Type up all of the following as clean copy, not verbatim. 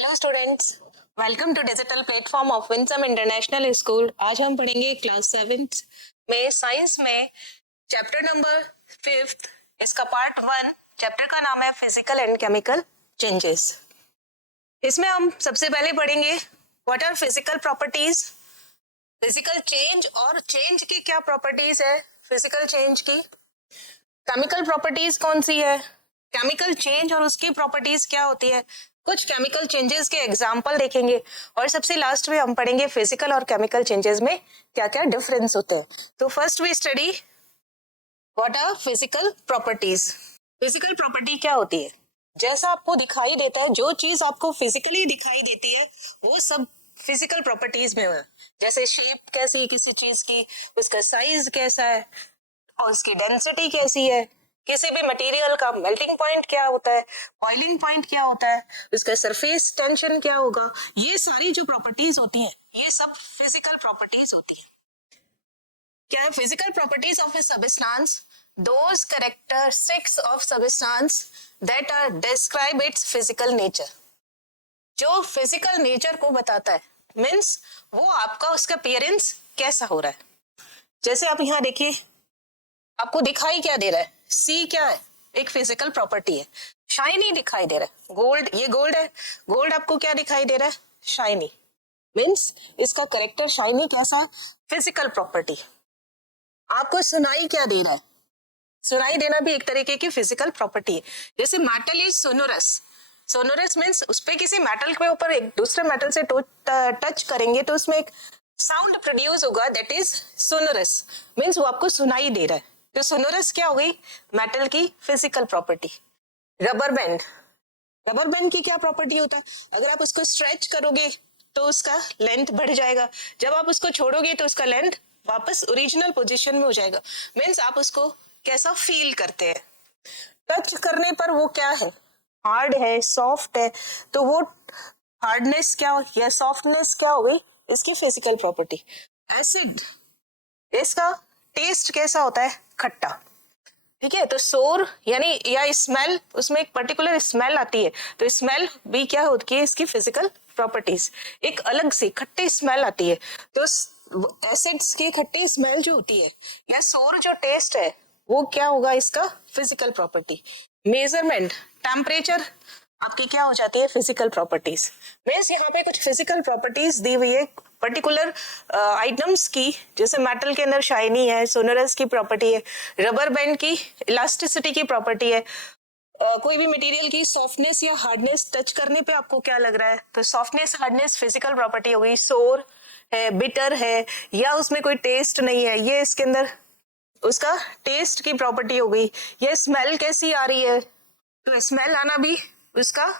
Hello students, welcome to digital platform of Winsome International School. आज हम पढ़ेंगे class 7 में साइंस में चैप्टर नंबर 5। इसका पार्ट 1 चैप्टर का नाम है फिजिकल एंड केमिकल चेंजेस। इसमें हम सबसे पहले पढ़ेंगे what are physical properties, physical change और चेंज की क्या प्रॉपर्टीज है, फिजिकल चेंज की केमिकल प्रॉपर्टीज कौन सी है, केमिकल चेंज और उसकी प्रॉपर्टीज क्या होती है, कुछ केमिकल चेंजेस के एग्जांपल देखेंगे और सबसे लास्ट में हम पढ़ेंगे फिजिकल और केमिकल चेंजेस में क्या क्या डिफरेंस होते हैं। तो first we study what are physical properties. Physical property क्या होती है? जैसा आपको दिखाई देता है, जो चीज आपको फिजिकली दिखाई देती है वो सब फिजिकल प्रॉपर्टीज में है। जैसे शेप कैसी है किसी चीज की, उसका साइज कैसा है और उसकी डेंसिटी कैसी है, किसी भी मटेरियल का मेल्टिंग पॉइंट क्या होता है, बॉइलिंग पॉइंट क्या होता है, उसका सरफेस टेंशन क्या होगा, ये सारी जो प्रॉपर्टीज होती हैं ये सब फिजिकल प्रॉपर्टीज होती है। क्या है physical properties of a substance? Those characteristics of substance that are describe its physical nature. जो फिजिकल नेचर को बताता है, मीन्स वो आपका उसका अपीयरेंस कैसा हो रहा है। जैसे आप यहाँ देखिए, आपको दिखाई क्या दे रहा है? सी क्या है? एक फिजिकल प्रॉपर्टी है, शाइनी दिखाई दे रहा है। गोल्ड, ये गोल्ड है, गोल्ड आपको क्या दिखाई दे रहा है? शाइनी, मीन्स इसका करेक्टर शाइनी कैसा? Physical property. आपको सुनाई क्या दे रहा है? सुनाई देना भी एक तरीके की फिजिकल प्रॉपर्टी है। जैसे metal is sonorous, sonorous means उस पे किसी मेटल के ऊपर एक दूसरे मेटल से टच करेंगे तो उसमें एक साउंड प्रोड्यूस होगा, दैट इज सोनोरस, मीन्स वो आपको सुनाई दे रहा है। तो सोनोरस क्या हो गई? मेटल की physical property. Rubber band, rubber band की क्या प्रॉपर्टी होता है? अगर आप उसको स्ट्रेच करोगे तो उसका लेंथ बढ़ जाएगा, जब आप उसको छोड़ोगे तो उसका लेंथ वापस ओरिजिनल पोजीशन में हो जाएगा। मीन्स आप उसको कैसा फील करते हैं, टच करने पर वो क्या है? हार्ड है, सॉफ्ट है, तो वो हार्डनेस क्या या सॉफ्टनेस क्या हो गई? इसकी फिजिकल प्रॉपर्टी। एसिड, इसका टेस्ट कैसा होता है? खट्टा, ठीक है। तो सोर यानी या स्मेल, उसमें एक पर्टिकुलर स्मेल आती है, तो स्मेल भी क्या होती है? इसकी फिजिकल प्रॉपर्टीज, एक अलग सी खट्टी स्मेल आती है। तो एसिड्स की खट्टी स्मेल जो होती है या सोर जो टेस्ट है वो क्या होगा? इसका फिजिकल प्रॉपर्टी। मेजरमेंट, टेम्परेचर आपकी क्या हो जाती है? Physical properties. मीन्स यहाँ पे कुछ फिजिकल प्रॉपर्टीज दी हुई है पर्टिकुलर आइटम्स की, जैसे मेटल के अंदर शाइनी है, सोनोरस की प्रॉपर्टी है, रबर बैंड की इलास्टिसिटी की प्रॉपर्टी है, कोई भी मटेरियल की सॉफ्टनेस या हार्डनेस टच करने पे आपको क्या लग रहा है? तो सॉफ्टनेस हार्डनेस फिजिकल प्रॉपर्टी हो गई। सोर है, बिटर है, या उसमें कोई टेस्ट नहीं है, ये इसके अंदर उसका टेस्ट की प्रॉपर्टी हो गई। ये स्मेल कैसी आ रही है? तो स्मेल आना भी उसका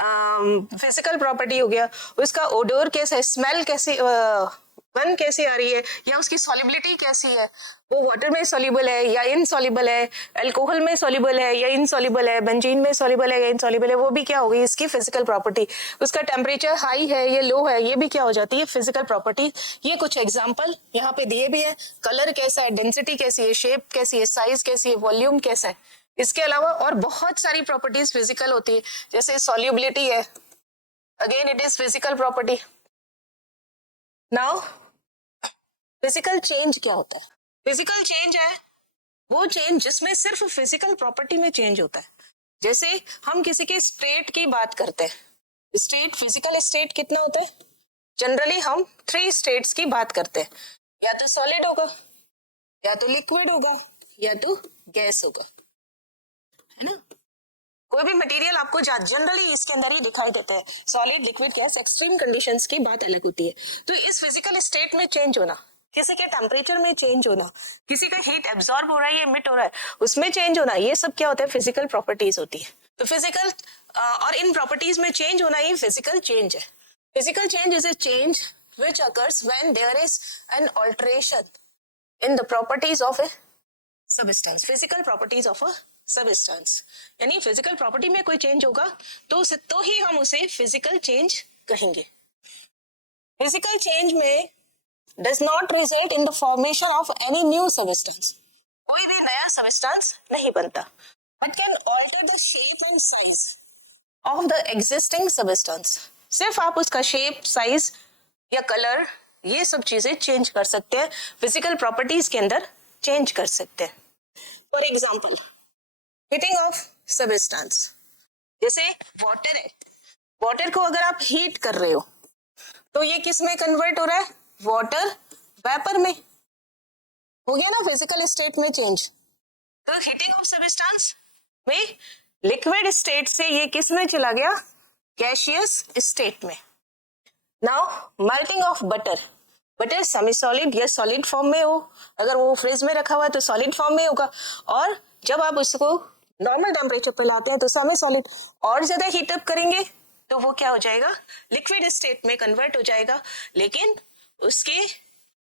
फिजिकल प्रॉपर्टी हो गया। उसका ओडोर कैसा है, स्मेल कैसी, गंध कैसी आ रही है, या उसकी सॉल्युबिलिटी कैसी है, वो वाटर में सॉल्युबल है या इनसॉल्युबल है, अल्कोहल में सॉल्युबल है या इनसॉल्युबल है, बेंजीन में सॉल्युबल है या इनसॉल्युबल है, वो भी क्या होगी? इसकी फिजिकल प्रॉपर्टी। उसका टेम्परेचर हाई है या लो है, ये भी क्या हो जाती है? Physical property. ये कुछ एग्जांपल यहाँ पे दिए भी है। कलर कैसा है, डेंसिटी कैसी है, शेप कैसी है, साइज कैसी है, वॉल्यूम कैसा है। इसके अलावा और बहुत सारी प्रॉपर्टीज फिजिकल होती है, जैसे सॉल्युबिलिटी है, again it is physical property. Now physical change क्या होता है? फिजिकल चेंज है वो चेंज जिसमें सिर्फ फिजिकल प्रॉपर्टी में चेंज होता है। जैसे हम किसी के स्टेट की बात करते हैं, स्टेट, फिजिकल स्टेट कितना होता है? जनरली हम 3 स्टेट्स की बात करते हैं, या तो सॉलिड होगा, या तो लिक्विड होगा, या तो गैस होगा, है ना। कोई भी मटेरियल आपको जनरली इसके अंदर ही दिखाई देता है, solid, liquid, gas. Extreme conditions की बात अलग होती है। तो इस फिजिकल स्टेट में चेंज होना, किसी के टेम्परेचर में चेंज होना, किसी का हीट एब्जॉर्ब हो रहा है या इमिट हो रहा है उसमें चेंज होना, ये सब क्या होता है? फिजिकल प्रॉपर्टीज होती है। तो फिजिकल और इन प्रॉपर्टीज में चेंज होना ही फिजिकल चेंज है। Physical change is a change which occurs when there is an alteration in the properties of a substance, physical properties of a substance। यानी फिजिकल प्रॉपर्टी में कोई चेंज होगा तो ही हम उसे फिजिकल चेंज कहेंगे। फिजिकल चेंज में does not result in the formation of any new substance, कोई भी नया सबस्टेंस नहीं बनता, but can alter the shape and size of the existing substance। सिर्फ आप उसका शेप, साइज या कलर, ये सब चीजें चेंज कर सकते हैं, फिजिकल प्रॉपर्टीज के अंदर चेंज कर सकते हैं। For example, heating of substance, जैसे वाटर है, वाटर को अगर आप हीट कर रहे हो तो ये किस में कन्वर्ट हो रहा है, वाटर वेपर में, हो गया ना फिजिकल स्टेट में चेंज। तो हीटिंग ऑफ सबस्टेंस में लिक्विड स्टेट से ये किस में चला गया, गैसियस स्टेट में। Now melting of butter, butter semi solid या सॉलिड फॉर्म में हो, अगर वो फ्रिज में रखा हुआ है तो सॉलिड फॉर्म में होगा, और जब आप उसको नॉर्मल टेम्परेचर पे लाते हैं तो सेमी सॉलिड, और ज्यादा हीटअप करेंगे तो वो क्या हो जाएगा, लिक्विड स्टेट में कन्वर्ट हो जाएगा, लेकिन उसके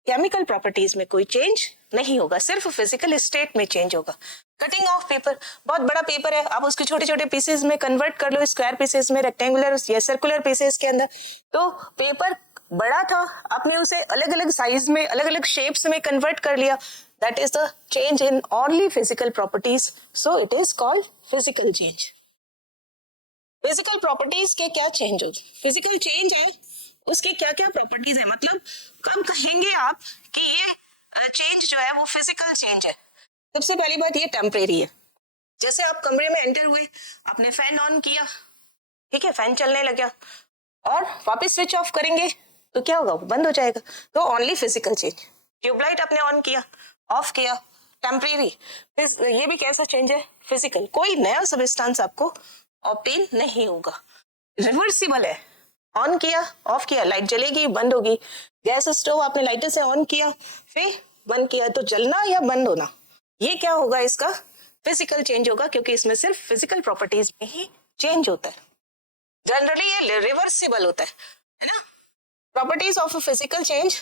केमिकल प्रॉपर्टीज में कोई चेंज नहीं होगा, सिर्फ फिजिकल स्टेट में चेंज होगा। कटिंग ऑफ पेपर, बहुत बड़ा पेपर है, आप उसके छोटे छोटे पीसेस में कन्वर्ट कर लो, स्क्वायर पीसेस में, रेक्टेंगुलर या सर्कुलर पीसेस के अंदर। तो पेपर बड़ा था, आपने उसे अलग अलग साइज में, अलग अलग शेप्स में कन्वर्ट कर लिया, that is the change in only physical properties, so it is called physical change. Physical properties के क्या चेंज हो, फिजिकल चेंज है उसके क्या क्या प्रॉपर्टीज है, मतलब कब कहेंगे आप कि ये चेंज जो है वो फिजिकल चेंज है। सबसे पहली बात, ये टेम्परेरी है, जैसे आप कमरे में एंटर हुए, आपने फैन ऑन किया, ठीक है, फैन चलने लगा, और वापस स्विच ऑफ करेंगे तो क्या होगा, बंद हो जाएगा, तो ओनली फिजिकल चेंज। ट्यूबलाइट आपने ऑन किया, ऑफ किया, टेम्परेरी, ये भी कैसा चेंज है, फिजिकल, कोई नया सबस्टेंस आपको ऑब्टेन नहीं होगा, रिवर्सिबल है, ऑन किया, ऑफ किया, लाइट जलेगी, बंद होगी, गैस स्टोव आपने लाइटर से ऑन किया, फिर बंद किया, तो जलना या बंद होना, ये क्या होगा, इसका फिजिकल चेंज होगा, क्योंकि इसमें सिर्फ फिजिकल प्रॉपर्टीज में ही चेंज होता है, जनरली ये रिवर्सिबल होता है ना। Properties of physical change,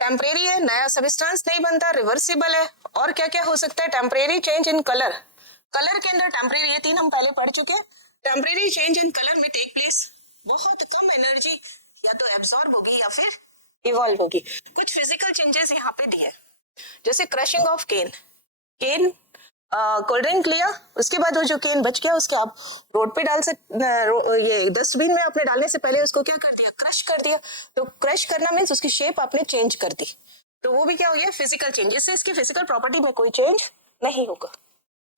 temporary है, नया सबस्टेंस नहीं बनता, रिवर्सिबल है, और क्या क्या हो सकता है, temporary change in colour, colour के अंदर टेम्परेरी, ये तीन हम पहले पढ़ चुके हैं। टेम्परेरी चेंज इन कलर में टेक प्लेस, बहुत कम एनर्जी या तो एब्सॉर्ब होगी या फिर इवॉल्व होगी। कुछ फिजिकल चेंजेस यहाँ पे दिए, जैसे crushing of can, can cold drink लिया, उसके बाद वो जो केन बच गया उसके आप रोड पे डाल सकते, ये डस्टबिन में आपने डालने से पहले उसको क्या कर दिया, क्रश कर दिया, तो क्रश करना मीन्स उसकी शेप आपने चेंज कर दी, तो वो भी क्या हो गया, फिजिकल चेंज। इससे इसकी फिजिकल प्रॉपर्टी में कोई चेंज नहीं होगा,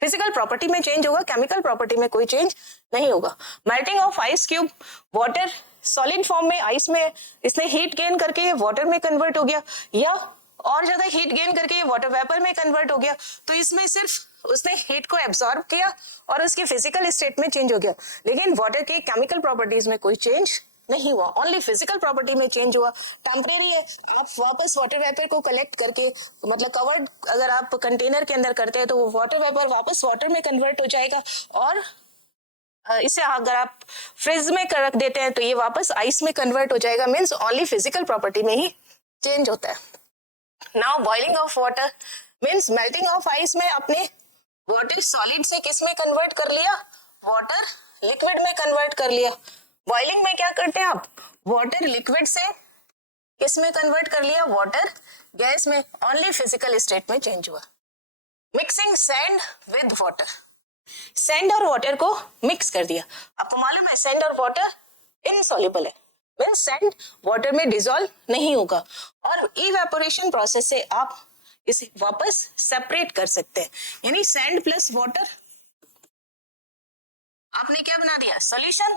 फिजिकल प्रॉपर्टी में चेंज होगा, केमिकल प्रॉपर्टी में कोई चेंज नहीं होगा। Melting of ice cube, water solid form में आइस में, इसने हीट गेन करके ये वाटर में कन्वर्ट हो गया, या और ज्यादा हीट गेन करके ये वाटर वेपर में कन्वर्ट हो गया, तो इसमें सिर्फ उसने हीट को एब्सॉर्ब किया और उसकी फिजिकल स्टेट में चेंज हो गया, लेकिन वाटर के केमिकल प्रॉपर्टीज में कोई चेंज नहीं हुआ, ओनली फिजिकल प्रॉपर्टी में चेंज हुआ। टेम्परेरी है, आप वापस वाटर वेपर को कलेक्ट करके, मतलब कवर्ड अगर आप कंटेनर के अंदर करते हैं तो वो वाटर वेपर वापस वाटर में कन्वर्ट हो जाएगा, और इसे अगर आप फ्रिज में रख देते हैं तो ये वापस आइस में कन्वर्ट हो जाएगा, मीन्स ओनली फिजिकल प्रॉपर्टी में ही चेंज होता है। Now boiling of water means melting of ice में आपने वाटर सॉलिड से किस में कन्वर्ट कर लिया, वाटर लिक्विड में कन्वर्ट कर लिया। बॉइलिंग में क्या करते हैं आप, वाटर लिक्विड से किस में कन्वर्ट कर लिया, वाटर गैस में, ओनली फिजिकल स्टेट में चेंज हुआ। Mixing sand with water, sand और वाटर को मिक्स कर दिया, आपको मालूम है सैंड और वाटर इनसॉल्युबल है, मींस सैंड वाटर में डिसॉल्व नहीं होगा, और इवेपोरेशन प्रोसेस से आप इसे वापस सेपरेट कर सकते हैं, यानी सैंड प्लस वाटर आपने क्या बना दिया, सॉल्यूशन।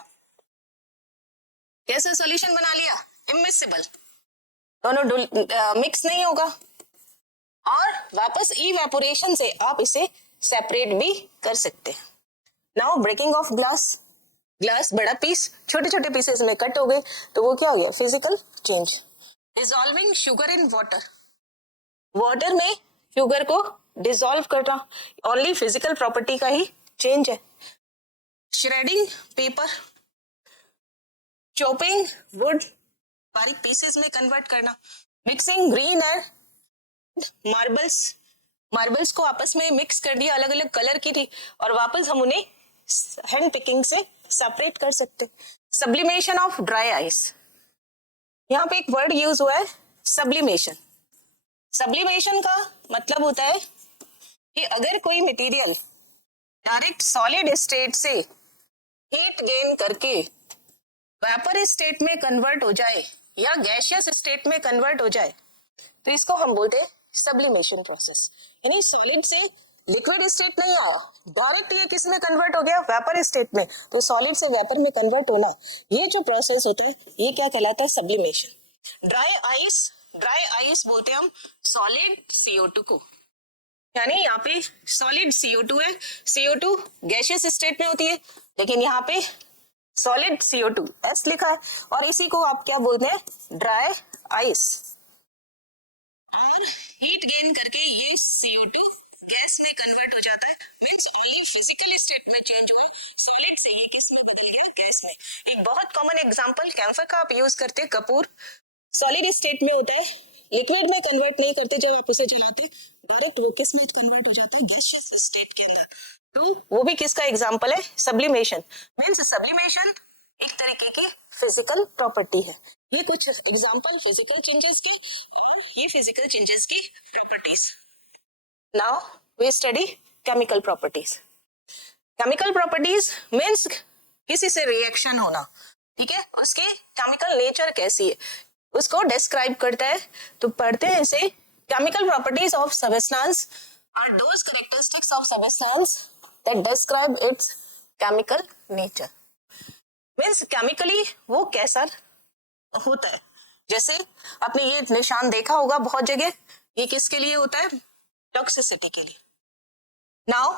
कैसा सॉल्यूशन बना लिया, इमिसिबल, दोनों मिक्स नहीं होगा, और वापस इवेपोरेशन से आप इसे सेपरेट भी कर सकते हैं। Now breaking of glass, glass बड़ा पीस छोटे छोटे पीसेस में कट हो गए, तो वो क्या हो गया, physical change. Dissolving sugar in water, water में शुगर को डिसॉल्व करना, ओनली फिजिकल प्रॉपर्टी का ही चेंज है। श्रेडिंग पेपर, चॉपिंग वुड, बारीक पीसेस में कन्वर्ट करना। Mixing green and marbles, marbles को आपस में मिक्स कर दिया, अलग अलग कलर की थी, और वापस हम उन्हें हैंड पिकिंग से सेपरेट कर सकते। सब्लिमेशन ऑफ ड्राई आइस, यहाँ पे एक वर्ड यूज हुआ है सब्लिमेशन। सब्लिमेशन का मतलब होता है कि अगर कोई मटेरियल डायरेक्ट सॉलिड स्टेट से हीट गेन करके वेपर स्टेट में कन्वर्ट हो जाए या गैसियस स्टेट में कन्वर्ट हो जाए तो इसको हम बोलते हैं सब्लिमेशन प्रोसेस। यानी सॉलिड से लिक्विड स्टेट नहीं आया, डायरेक्ट ये किस में कन्वर्ट हो गया, वेपर स्टेट में। तो सॉलिड से वेपर में कन्वर्ट होना, ये जो प्रोसेस होता है ये क्या कहलाता है, सब्लिमेशन। ड्राई आइस बोलते हैं हम सॉलिड CO2 को। यानी यहाँ पे सॉलिड CO2 है, CO2 गैसियस स्टेट में होती है, लेकिन यहाँ पे सॉलिड CO2 S लिखा है, और इसी को आप क्या बोलते हैं, ड्राई आइस। और हीट गेन करके ये CO2 गैस में कन्वर्ट हो जाता है, मींस ओनली फिजिकल स्टेट में चेंज हुआ, सॉलिड से ये किस में बदल गया, गैस में। एक बहुत कॉमन एग्जांपल कैम्फर का आप यूज करते हैं, कपूर सॉलिड स्टेट में होता है, लिक्विड में कन्वर्ट नहीं करते, जब आप उसे जलाते डायरेक्ट वो किस में कन्वर्ट हो जाता है, गैसियस स्टेट के अंदर। तो वो भी किसका एग्जांपल है, सब्लिमेशन। मींस सब्लिमेशन एक तरीके की फिजिकल प्रॉपर्टी है। ये कुछ एग्जांपल फिजिकल चेंजेस की, ये फिजिकल चेंजेस की properties. Now we study chemical properties. Chemical properties means किसी से रिएक्शन होना, ठीक है, उसके केमिकल नेचर कैसी है उसको डिस्क्राइब करता है। तो पढ़ते हैं इसे, chemical properties of substance are those characteristics of substance that describe its chemical nature. Means chemically वो कैसा होता है। जैसे आपने ये निशान देखा होगा बहुत जगह, ये किसके लिए होता है, टॉक्सिसिटी के लिए। नाउ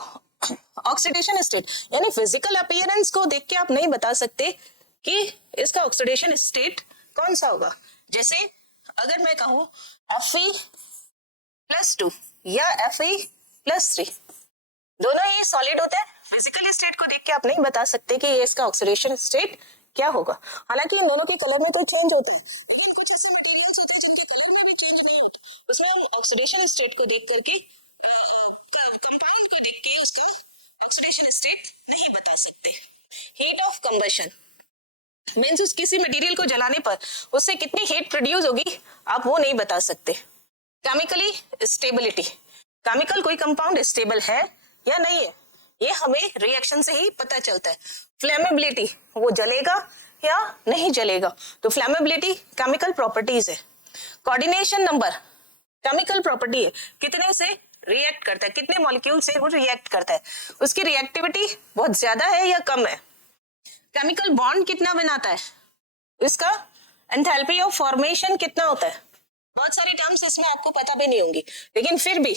ऑक्सीडेशन स्टेट, यानी फिजिकल अपीयरेंस को देख के आप नहीं बता सकते कि इसका ऑक्सीडेशन स्टेट कौन सा होगा। जैसे अगर मैं कहूं Fe+2 या Fe+3, दोनों ही सॉलिड होते हैं, फिजिकल स्टेट को देख के आप नहीं बता सकते कि ये इसका ऑक्सीडेशन स्टेट क्या होगा। हालांकि इन दोनों के कलर में तो चेंज होता है, लेकिन कुछ ऐसे मटेरियल्स होते हैं जिनके कलर में भी चेंज नहीं होता, उसमें हम ऑक्सीडेशन स्टेट को देख करके, कंपाउंड को देख के उसका ऑक्सीडेशन स्टेट नहीं बता सकते। हीट ऑफ कंबशन मींस उस किसी मटेरियल को जलाने पर उससे कितनी हीट प्रोड्यूस होगी आप वो नहीं बता सकते। केमिकली स्टेबिलिटी, केमिकल कोई कंपाउंड स्टेबल है या नहीं है ये हमें रिएक्शन से ही पता चलता है। फ्लेमेबिलिटी, वो जलेगा या नहीं जलेगा, तो फ्लेमेबिलिटी केमिकल प्रॉपर्टीज है। कोऑर्डिनेशन नंबर केमिकल प्रॉपर्टी है, कितने से रिएक्ट करता है, कितने मॉलिक्यूल से वो रिएक्ट करता है, उसकी रिएक्टिविटी बहुत ज्यादा है या कम है। केमिकल बॉन्ड कितना बनाता है, इसका एंथैल्पी ऑफ फॉर्मेशन कितना होता है। बहुत सारे टर्म्स इसमें आपको पता भी नहीं होंगी, लेकिन फिर भी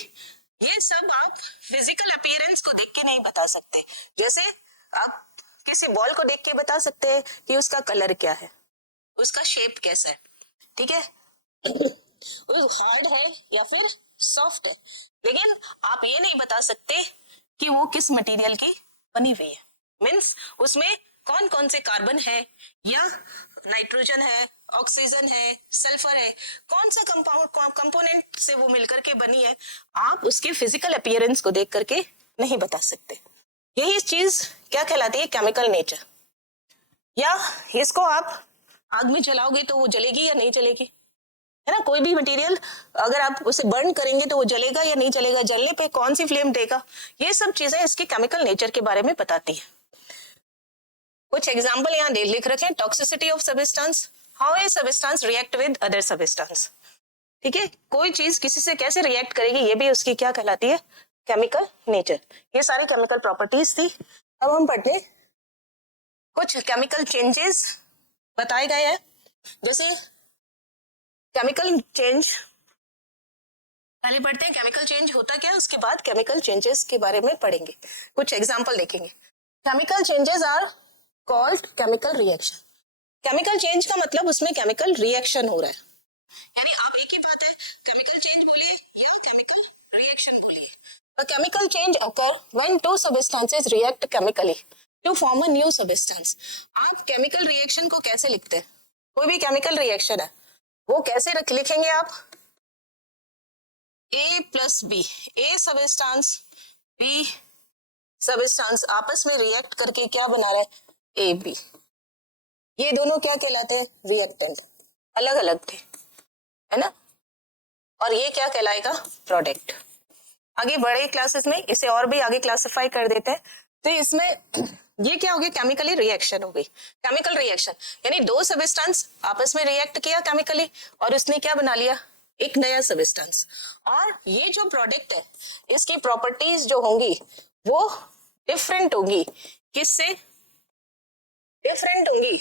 ये सब आप फिजिकल अपीयरेंस को देख के नहीं बता सकते। जैसे आप किसी बॉल को देख के बता सकते हैं कि उसका कलर क्या है, उसका शेप कैसा है, ठीक है, वो हार्ड है या फिर सॉफ्ट है, लेकिन आप ये नहीं बता सकते कि वो किस मटेरियल की बनी हुई है। मींस उसमें कौन कौन से कार्बन है, या नाइट्रोजन है, ऑक्सीजन है, सल्फर है, कौन सा कंपोनेंट से वो मिलकर के बनी है, आप उसके फिजिकल अपीयरेंस को देख करके नहीं बता सकते। यही चीज क्या कहलाती है, केमिकल नेचर। या इसको आप आग में जलाओगे तो वो जलेगी या नहीं जलेगी, है ना। कोई भी मटेरियल अगर आप उसे बर्न करेंगे तो वो जलेगा या नहीं जलेगा, जलने पे कौन सी फ्लेम देगा, ये सब चीजें इसके केमिकल नेचर के बारे में बताती है। कुछ एग्जांपल यहाँ लिख रखे हैं। Toxicity of substance, how a substance react with other substance, ठीक है, कोई चीज किसी से कैसे रिएक्ट करेगी ये भी उसकी क्या कहलाती है, केमिकल नेचर। ये सारी केमिकल प्रॉपर्टीज थी। अब हम पढ़ते कुछ केमिकल चेंजेस बताए गए हैं। जैसे केमिकल चेंज, पहले पढ़ते हैं केमिकल चेंज होता क्या, उसके बाद केमिकल चेंजेस के बारे में पढ़ेंगे, कुछ एग्जांपल देखेंगे। Chemical changes are called chemical reaction. Chemical change का मतलब उसमें केमिकल रिएक्शन हो रहा है, यानी आप एक ही बात है केमिकल चेंज बोलिए या केमिकल रिएक्शन बोलिए। A chemical change occur when two substances react chemically to form a new substance। आप केमिकल रिएक्शन को कैसे लिखते हैं, कोई भी केमिकल रिएक्शन है वो कैसे लिखेंगे आप, A+B, A substance B substance आपस में रिएक्ट करके क्या बना रहे हैं, AB। ये दोनों क्या कहलाते हैं, रिएक्टेंट, अलग अलग थे, है ना, और ये क्या कहलाएगा, प्रोडक्ट। आगे बड़े क्लासेस में इसे और भी आगे क्लासिफाई कर देते हैं। तो इसमें ये क्या हो गया, केमिकली रिएक्शन हो गई। केमिकल रिएक्शन यानी दो सबस्टेंस आपस में रिएक्ट किया केमिकली और उसने क्या बना लिया, एक नया सबस्टेंस। और ये जो प्रोडक्ट है इसकी प्रॉपर्टीज जो होंगी वो डिफरेंट होगी, किससे डिफरेंट होंगी,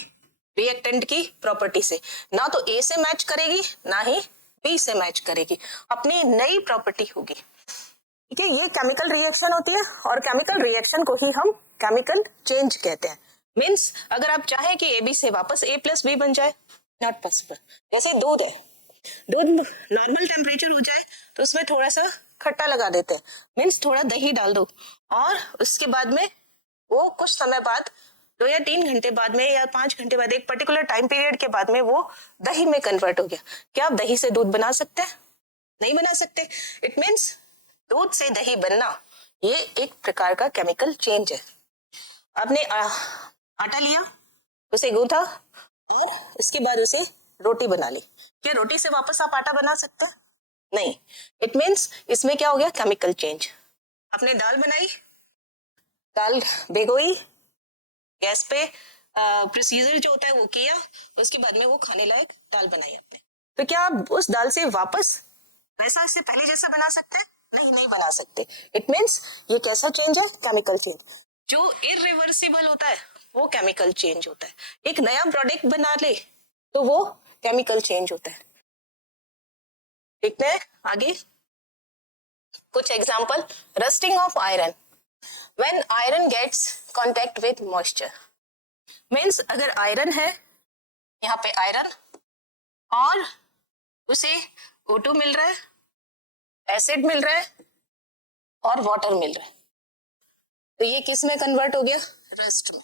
रिएक्टेंट की प्रॉपर्टी से। ना तो ए से मैच करेगी ना ही बी से मैच करेगी, अपनी नई प्रॉपर्टी होगी। ठीक है, ये केमिकल रिएक्शन होती है और केमिकल रिएक्शन को ही हम केमिकल चेंज कहते हैं। मीन्स अगर आप चाहें कि ए बी से वापस ए प्लस बी बन जाए, नॉट पॉसिबल। जैसे दूध है, दूध नॉर्मल टेम्परेचर हो जाए तो उसमें थोड़ा सा खट्टा लगा देते हैं, मीन्स थोड़ा दही डाल दो और उसके बाद में वो कुछ समय बाद 2 या 3 घंटे बाद में या 5 घंटे बाद, एक पर्टिकुलर टाइम पीरियड के बाद में वो दही में कन्वर्ट हो गया। क्या आप दही से दूध बना सकते हैं? नहीं बना सकते। इट मीन्स दूध से दही बनना ये एक प्रकार का केमिकल चेंज है। आपने आटा लिया, उसे गूंथा और इसके बाद उसे रोटी बना ली। क्या रोटी से वापस आप आटा बना सकते हैं? नहीं। इट मीन्स इसमें क्या हो गया, केमिकल चेंज। आपने दाल बनाई, दाल भिगोई, गैस पे प्रोसीजर जो होता है वो किया, उसके बाद में वो खाने लायक दाल बनाई आपने। तो क्या आप उस दाल से वापस वैसा इससे पहले जैसा बना सकते हैं? नहीं, नहीं बना सकते। इट मीन्स ये कैसा चेंज है, केमिकल चेंज। जो इरिवर्सिबल होता है वो केमिकल चेंज होता है। एक नया प्रोडक्ट बना ले तो वो केमिकल चेंज होता है। देखते हैं आगे कुछ example. Rusting of iron, when iron gets contact with moisture. Means अगर आयरन है, यहाँ पे आयरन और उसे O2 मिल रहा है, एसिड मिल रहा है और वाटर मिल रहा है, तो ये किस में कन्वर्ट हो गया, रस्ट में।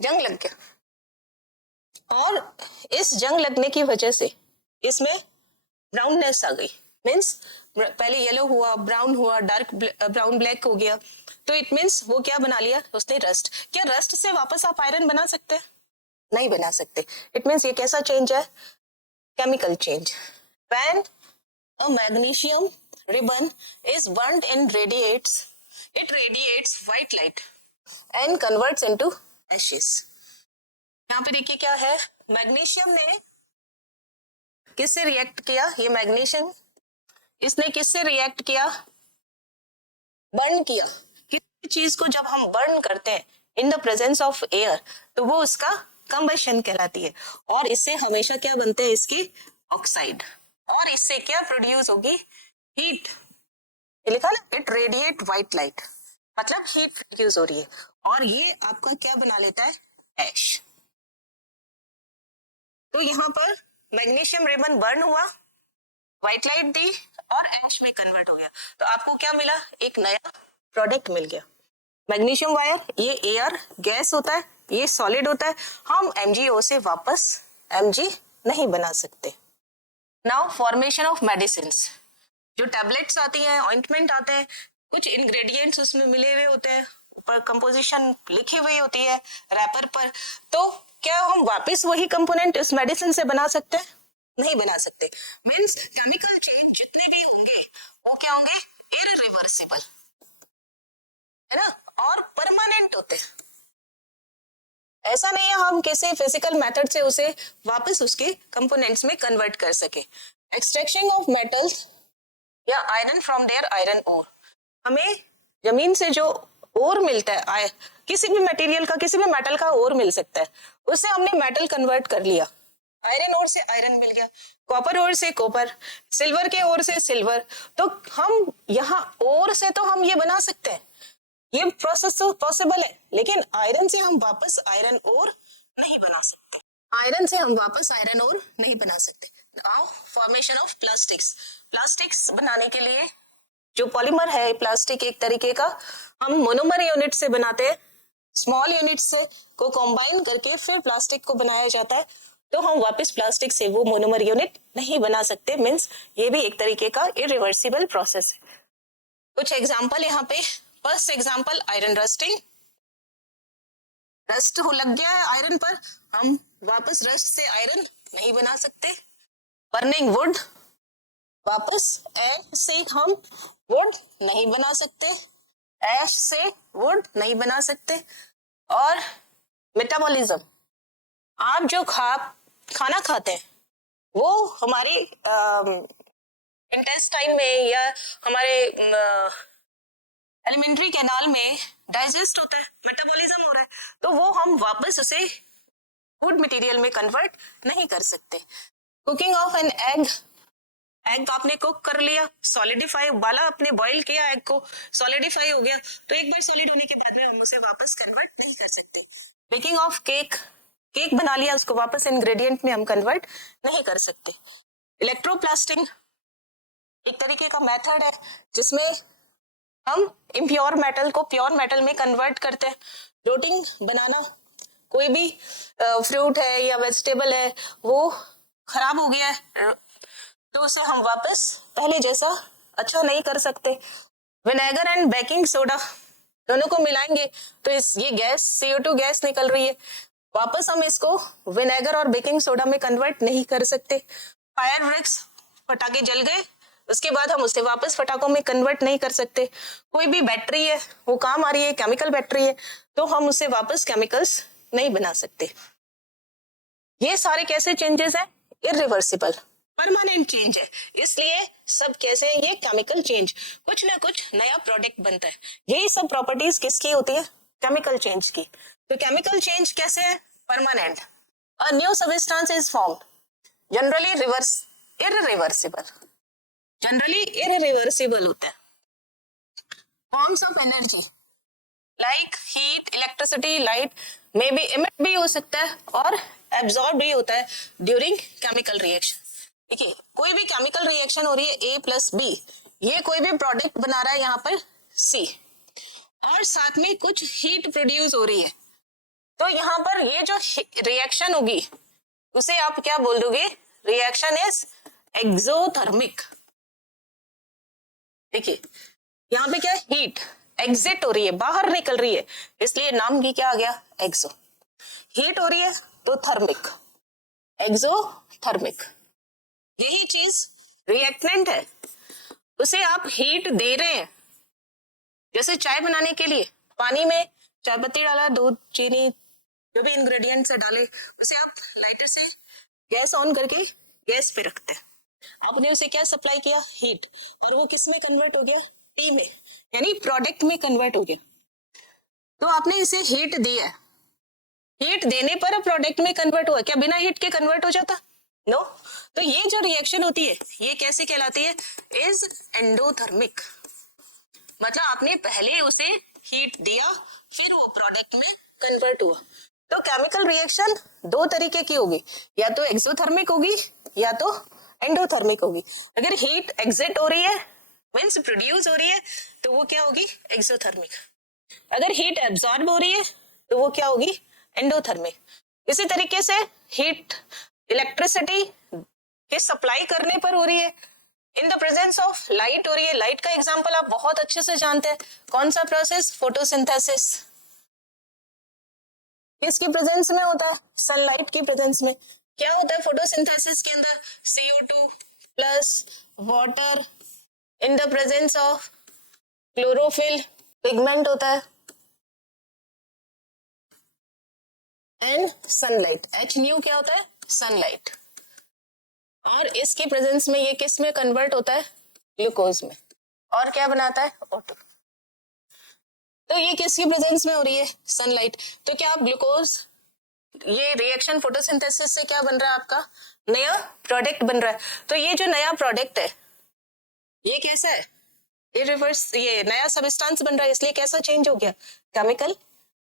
जंग लग गया और इस जंग लगने की वजह से इसमें ब्राउननेस आ गई। मीन्स पहले येलो हुआ, ब्राउन हुआ, डार्क ब्राउन ब्लैक हो गया, तो इट मीन्स वो क्या बना लिया उसने, रस्ट। क्या रस्ट से वापस आप आयरन बना सकते हैं? नहीं बना सकते। इट मीन्स ये कैसा चेंज है, chemical change. When a magnesium ribbon is burnt and it radiates white light and converts into ashes। यहाँ पे देखिए क्या है, मैग्नीशियम ने किससे रिएक्ट किया, ये मैग्नीशियम इसने किससे रिएक्ट किया, बर्न किया। किसी चीज को जब हम बर्न करते हैं in the presence of air तो वो उसका कंबशन कहलाती है और इससे हमेशा क्या बनते हैं, इसके ऑक्साइड। और इससे क्या प्रोड्यूस होगी, हीट। लिखा ना, इट रेडिएट व्हाइट लाइट, मतलब हीट प्रोड्यूस हो रही है और ये आपका क्या बना लेता है, ऐश। तो यहाँ पर मैग्नीशियम रिबन बर्न हुआ, व्हाइट लाइट दी और ऐश में कन्वर्ट हो गया, तो आपको क्या मिला, एक नया प्रोडक्ट मिल गया। मैग्नीशियम वायर, ये एयर गैस होता है, ये सॉलिड होता है, हम MgO से वापस Mg नहीं बना सकते। नाउ फॉर्मेशन ऑफ मेडिसिन्स, जो टैबलेट्स आती हैं, ऑइंटमेंट आते हैं, कुछ इंग्रेडिएंट्स उसमें मिले हुए होते हैं, ऊपर कंपोजिशन लिखी हुई होती है रैपर पर, तो क्या हम वापस वही कंपोनेंट इस मेडिसिन से बना सकते हैं? नहीं बना सकते। मींस केमिकल चेंज जितने भी होंगे वो क्या होंगे, इररिवर्सिबल, है ना, और परमानेंट होते हैं। ऐसा नहीं है हम किसी फिजिकल मेथड से उसे वापस उसके कंपोनेंट्स में कन्वर्ट कर सके। एक्सट्रैक्शन ऑफ मेटल्स या iron from their iron ore, हमें जमीन से जो ओर मिलता है, किसी भी मटेरियल का, किसी भी मेटल का ओर मिल सकता है, उससे हमने मेटल कन्वर्ट कर लिया। आयरन ओर से आयरन मिल गया, कॉपर ओर से कॉपर, सिल्वर के ओर से सिल्वर, तो हम यहाँ ओर से तो हम ये बना सकते हैं, ये प्रोसेस तो पॉसिबल है, लेकिन आयरन से हम वापस आयरन ओर नहीं बना सकते। आयरन से हम वापस आयरन ओर नहीं बना सकते। Now formation of plastics, plastics बनाने के लिए जो पॉलीमर है प्लास्टिक एक तरीके का, हम मोनोमर यूनिट से बनाते हैं, स्मॉल यूनिट से को कंबाइन करके फिर प्लास्टिक को बनाया जाता है, तो हम वापस प्लास्टिक से वो मोनोमर यूनिट नहीं बना सकते। मीन्स ये भी एक तरीके का इरिवर्सिबल प्रोसेस है। कुछ एग्जाम्पल यहाँ पे, first example iron rusting, rust हो लग गया है आयरन पर, हम वापस रस्ट से आयरन नहीं बना सकते। बर्निंग वुड, वापस एग से हम वुड नहीं बना सकते। ऐश से वुड नहीं बना सकते। और मेटाबॉलिज्म, आप जो खाना खाते हैं वो हमारी इंटेस्टाइन में या हमारे एलिमेंट्री कैनाल में डाइजेस्ट होता है, मेटाबॉलिज्म हो रहा है, तो वो हम वापस उसे फूड मटेरियल में कन्वर्ट नहीं कर सकते। Cooking of an egg, egg आपने कुक कर लिया, सॉलिडिफाई, उबाला आपने, बॉईल किया एग को, सॉलिडिफाई हो गया, तो एक बार सॉलिड होने के बाद में हम उसे वापस कन्वर्ट नहीं कर सकते। बेकिंग ऑफ केक, केक बना लिया, उसको वापस इंग्रेडिएंट में हम कन्वर्ट नहीं कर सकते। इलेक्ट्रोप्लास्टिंग एक तरीके का मेथड है जिसमें हम इम्प्योर मेटल को प्योर मेटल में कन्वर्ट करते हैं। रोटिंग बनाना, कोई भी फ्रूट है या वेजिटेबल है वो खराब हो गया है तो उसे हम वापस पहले जैसा अच्छा नहीं कर सकते। विनेगर एंड बेकिंग सोडा दोनों को मिलाएंगे तो ये गैस CO2 गैस निकल रही है, वापस हम इसको विनेगर और बेकिंग सोडा में कन्वर्ट नहीं कर सकते। फायर ब्रिक्स, पटाखे जल गए, उसके बाद हम उसे वापस पटाखों में कन्वर्ट नहीं कर सकते। कोई भी बैटरी है वो काम आ रही है, केमिकल बैटरी है, तो हम उसे वापस केमिकल्स नहीं बना सकते। ये सारे कैसे चेंजेस हैं? इरिवर्सिबल, परमानेंट चेंज है, इसलिए सब कैसे हैं? ये केमिकल चेंज, कुछ ना कुछ नया प्रोडक्ट बनता है। यही सब प्रॉपर्टीज किसकी होती है? केमिकल चेंज की। तो केमिकल चेंज कैसे है? Permanent. A new substance is formed, generally irreversible, generally irreversible होता है। Forms of energy like heat, electricity, light may be emit भी हो सकता है और एब्जॉर्ब भी होता है ड्यूरिंग केमिकल रिएक्शन। देखिए कोई भी केमिकल रिएक्शन हो रही है A+B, ये कोई भी प्रोडक्ट बना रहा है यहाँ पर C, और साथ में कुछ हीट प्रोड्यूस हो रही है, तो यहाँ पर ये जो रिएक्शन होगी उसे आप क्या बोल दोगे? Reaction is exothermic. देखिए यहाँ पे क्या है? हीट एग्जिट हो रही है, बाहर निकल रही है, इसलिए नाम की क्या आ गया? एक्सो। हीट हो रही है तो थर्मिक, एक्सोथर्मिक। यही चीज रिएक्टेंट है, उसे आप हीट दे रहे हैं। जैसे चाय बनाने के लिए पानी में चाय पत्ती डाला, दूध, चीनी, जो भी इंग्रेडिएंट्स है डाले, उसे आप लाइटर से गैस ऑन करके गैस पे रखते हैं, आपने उसे क्या सप्लाई किया? हीट, और वो किस में कन्वर्ट हो गया? टी में, यानी प्रोडक्ट में कन्वर्ट हो गया। तो आपने इसे हीट दिया, हीट देने पर प्रोडक्ट में कन्वर्ट हुआ, क्या बिना हीट के कन्वर्ट हो जाता? नो। तो ये जो रिएक्शन होती है ये कैसे कहलाती है? Is endothermic. मतलब आपने पहले उसे हीट दिया फिर वो प्रोडक्ट में कन्वर्ट हुआ। तो केमिकल रिएक्शन दो तरीके की होगी, या तो एक्सोथर्मिक होगी या तो एंडोथर्मिक होगी। अगर हीट एग्जिट हो रही है मींस प्रोड्यूस हो रही है तो वो क्या होगी? एक्सोथर्मिक। अगर हीट एब्जॉर्ब हो रही है तो वो क्या होगी? एंडोथर्मिक। इसी तरीके से हीट इलेक्ट्रिसिटी के सप्लाई करने पर हो रही है, in the presence of light हो रही है। लाइट का एग्जांपल आप बहुत अच्छे से जानते हैं, कौन सा प्रोसेस? फोटोसिंथेसिस। किसकी प्रेजेंस में होता है? सनलाइट की प्रेजेंस में। क्या होता है फोटोसिंथेसिस के अंदर? CO2 plus water in the presence of chlorophyll, pigment होता है, एंड सनलाइट। HNu क्या होता है? सनलाइट। और इसके प्रेजेंस में ये किस में कन्वर्ट होता है? ग्लूकोज में। और क्या बनाता है? O2। तो ये किसकी प्रेजेंस में हो रही है? सनलाइट। तो क्या आप ग्लूकोज, ये रिएक्शन फोटोसिंथेसिस से क्या बन रहा है? आपका नया प्रोडक्ट बन रहा है। तो ये जो नया प्रोडक्ट है ये कैसा है? ये रिवर्स, ये नया सबस्टेंस बन रहा है, इसलिए कैसा चेंज हो गया? केमिकल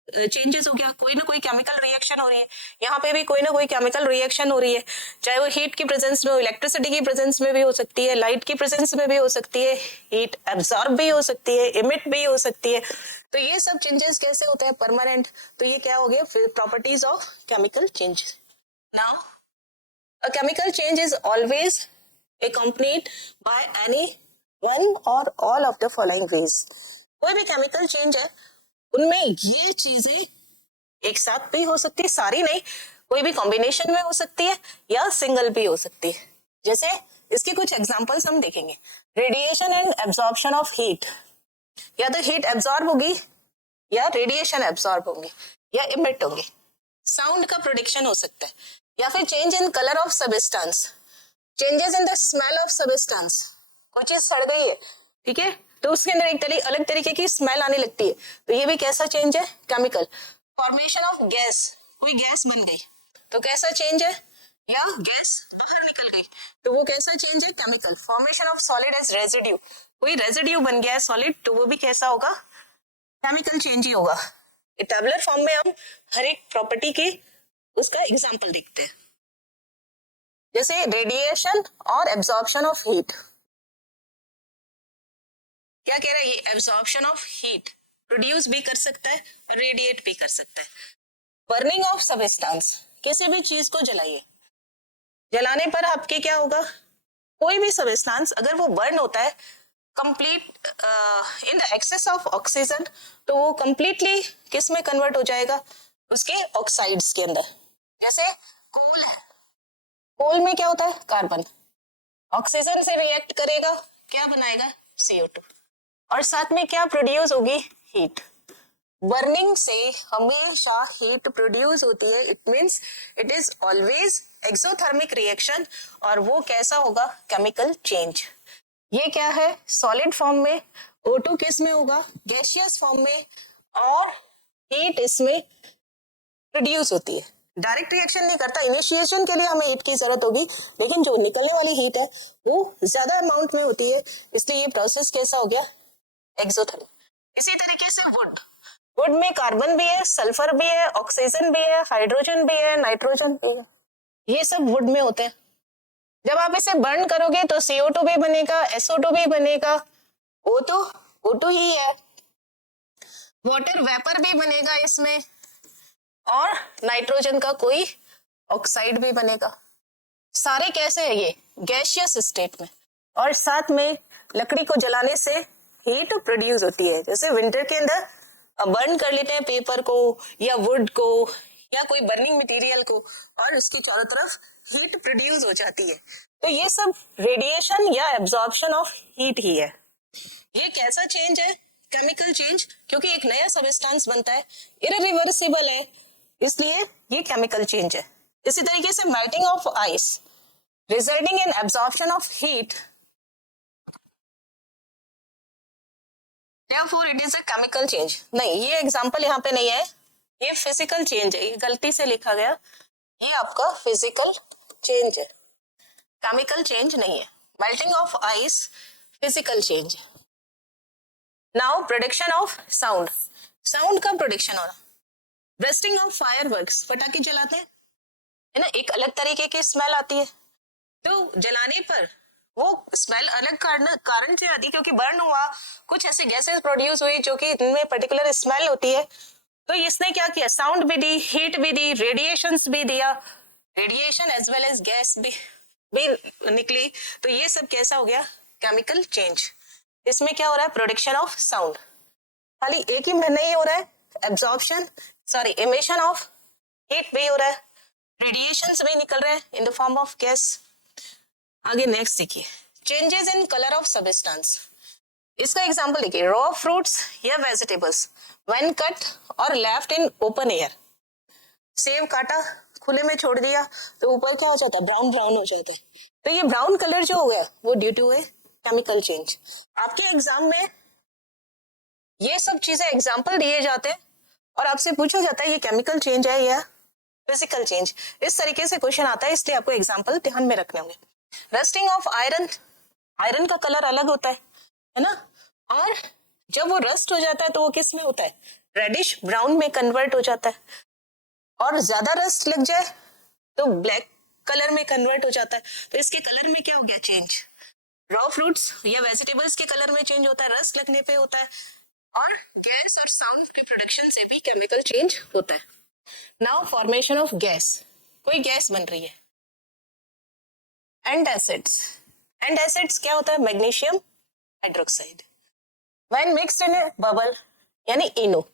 चेंजेस हो गया, कोई ना कोई केमिकल रिएक्शन हो रही है। यहाँ पे भी कोई ना कोई केमिकल रिएक्शन हो रही है, चाहे वो हीट की प्रेजेंस में हो, इलेक्ट्रिसिटी की प्रेजेंस में भी हो सकती है, लाइट की प्रेजेंस में भी हो सकती है, हीट एब्जॉर्ब भी हो सकती है, इमिट भी हो सकती है। तो ये सब चेंजेस कैसे होते हैं? परमानेंट। तो ये क्या हो गया? Properties of chemical change. Now a chemical change is always accompanied by any one or all of the following ways। कोई भी केमिकल चेंज है उनमें ये चीजें एक साथ भी हो सकती है, सारी नहीं, कोई भी कॉम्बिनेशन में हो सकती है या सिंगल भी हो सकती है। जैसे इसके कुछ एग्जांपल्स हम देखेंगे। Radiation and absorption of heat, या तो हीट एब्जॉर्ब होगी या रेडिएशन एब्जॉर्ब होंगे या इमिट होंगे। साउंड का प्रोडक्शन हो सकता है, या फिर change in colour of substance, changes in the smell of substance. कोई चीज सड़ गई है, ठीक है, तो उसके अंदर एक अलग तरीके की स्मेल आने लगती है, तो ये भी कैसा चेंज है? केमिकल। फॉर्मेशन ऑफ गैस, कोई गैस बन गई तो कैसा चेंज है? या गैस बाहर निकल गई तो वो कैसा चेंज है? Chemical. Formation of solid as residue, कोई रेजिड्यू बन गया है सॉलिड तो वो भी कैसा होगा? केमिकल चेंज ही होगा। टेबुलर फॉर्म में हम हर एक प्रॉपर्टी की उसका एग्जांपल देखते हैं, जैसे रेडिएशन और एब्जॉर्प्शन ऑफ हीट। क्या कह रहा है ये? एब्जॉर्प्शन ऑफ हीट प्रोड्यूस भी कर सकता है, रेडिएट भी कर सकता है। बर्निंग ऑफ सबस्टेंस, किसी भी चीज को जलाइए, जलाने पर आपके क्या होगा? कोई भी सबस्टेंस अगर वो बर्न होता है complete in the excess of oxygen, तो वो कंप्लीटली किस में कन्वर्ट हो जाएगा? उसके ऑक्साइड्स के अंदर। जैसे कोल है, कोल में क्या होता है? कार्बन, ऑक्सीजन से रिएक्ट करेगा, क्या बनाएगा? CO2, और साथ में क्या प्रोड्यूस होगी? हीट। बर्निंग से हमेशा हीट प्रोड्यूस होती है, it means it is always exothermic reaction, और वो कैसा होगा? Chemical change. ये क्या है? सॉलिड फॉर्म में, O2 किस में होगा? गैसियस फॉर्म में, और हीट इसमें प्रोड्यूस होती है। डायरेक्ट रिएक्शन नहीं करता, इनिशिएशन के लिए हमें हीट की जरूरत होगी, लेकिन जो निकलने वाली हीट है वो ज्यादा अमाउंट में होती है, इसलिए ये प्रोसेस कैसा हो गया? एक्सोथर्मिक। इसी तरीके से वुड, वुड में कार्बन भी है, सल्फर भी है, ऑक्सीजन भी है, हाइड्रोजन भी है, नाइट्रोजन भी है, ये सब वुड में होते हैं। जब आप इसे बर्न करोगे तो CO2 भी बनेगा, SO2 भी बनेगा, O2 ही है, वाटर वेपर भी बनेगा इसमें, और नाइट्रोजन का कोई ऑक्साइड भी बनेगा। सारे कैसे है? ये गैसियस स्टेट में, और साथ में लकड़ी को जलाने से हीट प्रोड्यूस होती है। जैसे विंटर के अंदर बर्न कर लेते हैं पेपर को या वुड को या कोई बर्निंग मटेरियल को, और उसके चारों तरफ हीट प्रोड्यूस हो जाती है, तो ये सब रेडिएशन या एब्जॉर्प्शन ऑफ हीट ही है। ये कैसा चेंज है? केमिकल चेंज, क्योंकि एक नया सबस्टेंस बनता है, इररिवर्सिबल है, इसलिए ये केमिकल चेंज है। इसी तरीके से melting of ice resulting in absorption of heat, therefore it is a chemical change। नहीं, ये एग्जांपल यहाँ पे नहीं है, ये फिजिकल चेंज है, ये गलती से लिखा गया, ये आपका फिजिकल चेंज है, केमिकल चेंज नहीं है। Melting of ice physical change है। Now production of sound, sound का प्रोडक्शन होना। ब्रस्टिंग ऑफ फायरवर्क्स, पटाखे जलाते हैं, है ना, एक अलग तरीके की स्मेल आती है, तो जलाने पर वो स्मेल अलग कारण से आती है, क्योंकि बर्न हुआ, कुछ ऐसे गैसेस प्रोड्यूस हुई जो कि इनमें पर्टिकुलर स्मेल होती है, तो इसने क्या किया? साउंड भी दी, हीट भी दी, रेडिएशंस भी दिया, radiation as well as gas भी निकली, तो ये सब कैसा हो गया? Chemical change. इसमें क्या हो रहा है? Production of sound. खाली एक ही में नहीं हो रहा है, एमिशन ऑफ हीट भी हो रहा है, रेडिएशंस भी निकल रहे हैं in the form of gas. आगे नेक्स्ट देखिए, changes in colour of substance. इसका एग्जांपल देखिए, रॉ फ्रूट्स या वेजिटेबल्स व्हेन कट और लेफ्ट इन ओपन एयर। सेब काटा, खुले में छोड़ दिया, तो ऊपर क्या हो जाता है? ब्राउन ब्राउन हो जाता है, तो ये ब्राउन कलर जो हो गया वो due to a chemical change. आपके एग्जाम में ये सब चीजें एग्जाम्पल दिए जाते हैं और आपसे पूछा जाता है ये केमिकल चेंज है या फिजिकल चेंज, इस तरीके से क्वेश्चन आता है, इसलिए आपको एग्जाम्पल ध्यान में रखने होंगे। रस्टिंग ऑफ आयरन, आयरन का कलर अलग होता है ना, और जब वो रस्ट हो जाता है तो वो किस में होता है? रेडिश ब्राउन में कन्वर्ट हो जाता है, और ज्यादा रस्ट लग जाए तो ब्लैक कलर में कन्वर्ट हो जाता है, तो इसके कलर में क्या हो गया? चेंज। रॉ फ्रूट्स या वेजिटेबल्स के कलर में चेंज होता है, रस्ट लगने पे होता है, और गैस और साउंड के प्रोडक्शन से भी केमिकल चेंज होता है। नाउ फॉर्मेशन ऑफ गैस, कोई गैस बन रही है, एंटासिड्स। एंटासिड्स क्या होता है? Magnesium hydroxide. When mixed in A bubble, यानी इनो,